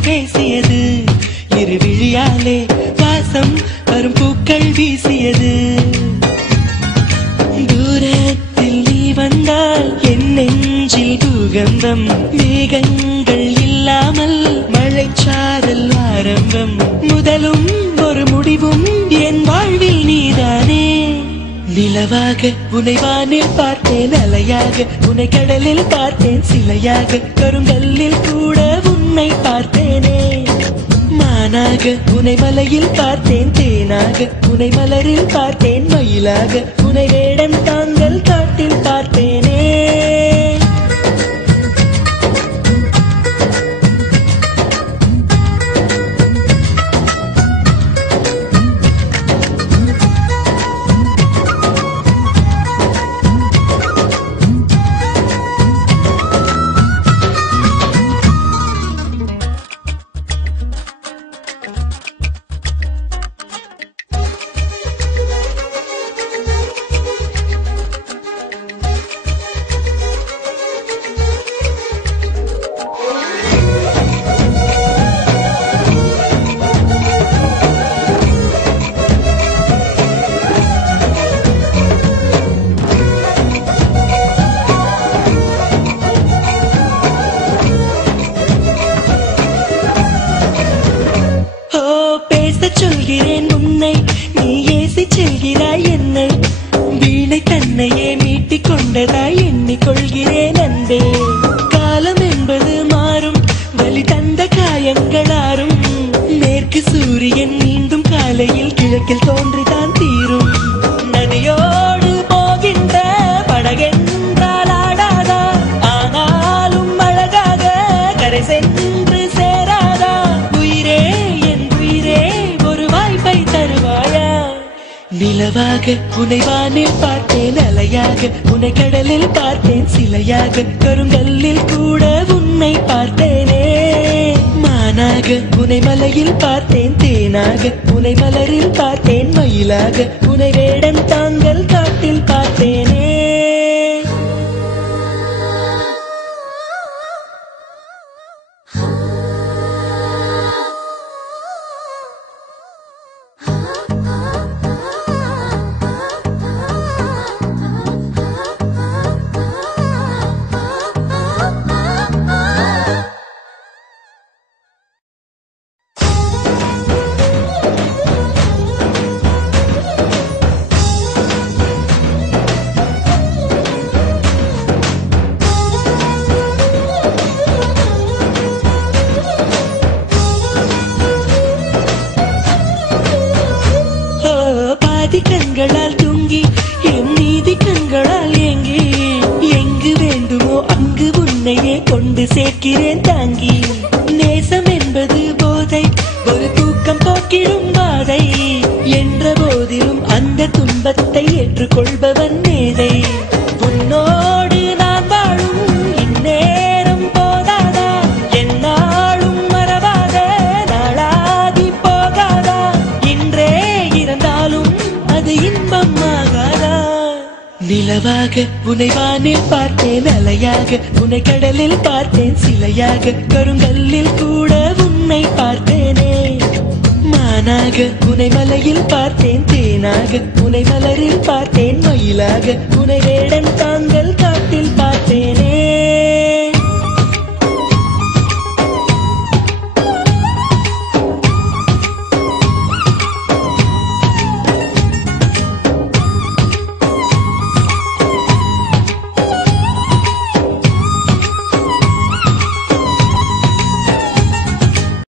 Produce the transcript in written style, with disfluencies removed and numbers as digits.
பேசியது இரு விழியாலே வாசம் வரும் பூக்கள் வீசியது தூரத்தில் நீ வந்தால் என் நெஞ்சில் பூகம்பம் மேகங்கள் இல்லாமல் மழைச்சாரல் ஆரம்பம் முதலும் ஒரு முடிவும் என் வாழ்வில் நீதானே நிலவாக உன்னை வானில் பார்த்தேன் அலையாக உன்னை கடலில் பார்த்தேன் சிலையாக கருங்கல்லில் கூட உன்னை பார்த்தேனே மானாக உன்னை மலையில் பார்த்தேன் தேனாக உன்னை மலரில் பார்த்தேன் மயிலாக உன்னை வேடம் தாங்கள் காட்டில் பார்த்தேனே சொல்கிறேன் உன்னை நீ ஏசி செல்கிறாய் என்னை வீணை தன்னையே மீட்டிக் கொண்டதாய் எண்ணிக்கொள்கிறேன் அன்பே காலம் என்பது மாறும் வலி தந்த காயங்களாரும் மேற்கு சூரியன் மீண்டும் காலையில் கிழக்கில் தோன்றிதான் தீரும் நதியோடு போகின்ற படகென்றால் ஆடாதா ஆனாலும் அழகாக கரை சென்று சேராதா உயிரே என் உயிரே தருவாயா நிலவாக உன்னை வானில் பார்த்தேன் அலையாக உன்னை கடலில் பார்த்தேன் சிலையாக கருங்கல்லில் கூட உன்னை பார்த்தேனே மானாக உன்னை மலையில் பார்த்தேன் தேனாக உன்னை மலரில் பார்த்தேன் மயிலாக உன்னை வேடம் தாங்கள் காட்டில் பார்த்தேனே கண்களால் தூங்கி என் நீதி கண்களால் ஏங்கி எங்கு வேண்டுமோ அங்கு உன்னையே கொண்டு சேர்க்கிறேன் தாங்கி நேசம் என்பது போதை ஒரு தூக்கம் போக்கிடும் பாதை என்ற போதிலும் அந்த துன்பத்தை ஏற்றுக்கொள்பவன் மேதை உன்னோடு நான் வாழும் இந்நேரம் போதாதா என்னாலும் மறவாத நாளாகி போகாதா இன்றே இருந்தாலும் அது இன்பமாகாதா நிலவாக உன்னை வானில் பார்த்தேன் அலையாக உன்னை கடலில் பார்த்தேன் சிலையாக கருங்கல்லில் கூட உன்னை பார்த்தேனே மானாக உன்னை மலையில் பார்த்தேன் தேனாக உன்னை மலரில் பார்த்தேன் மயிலாக உன்னை வேடம்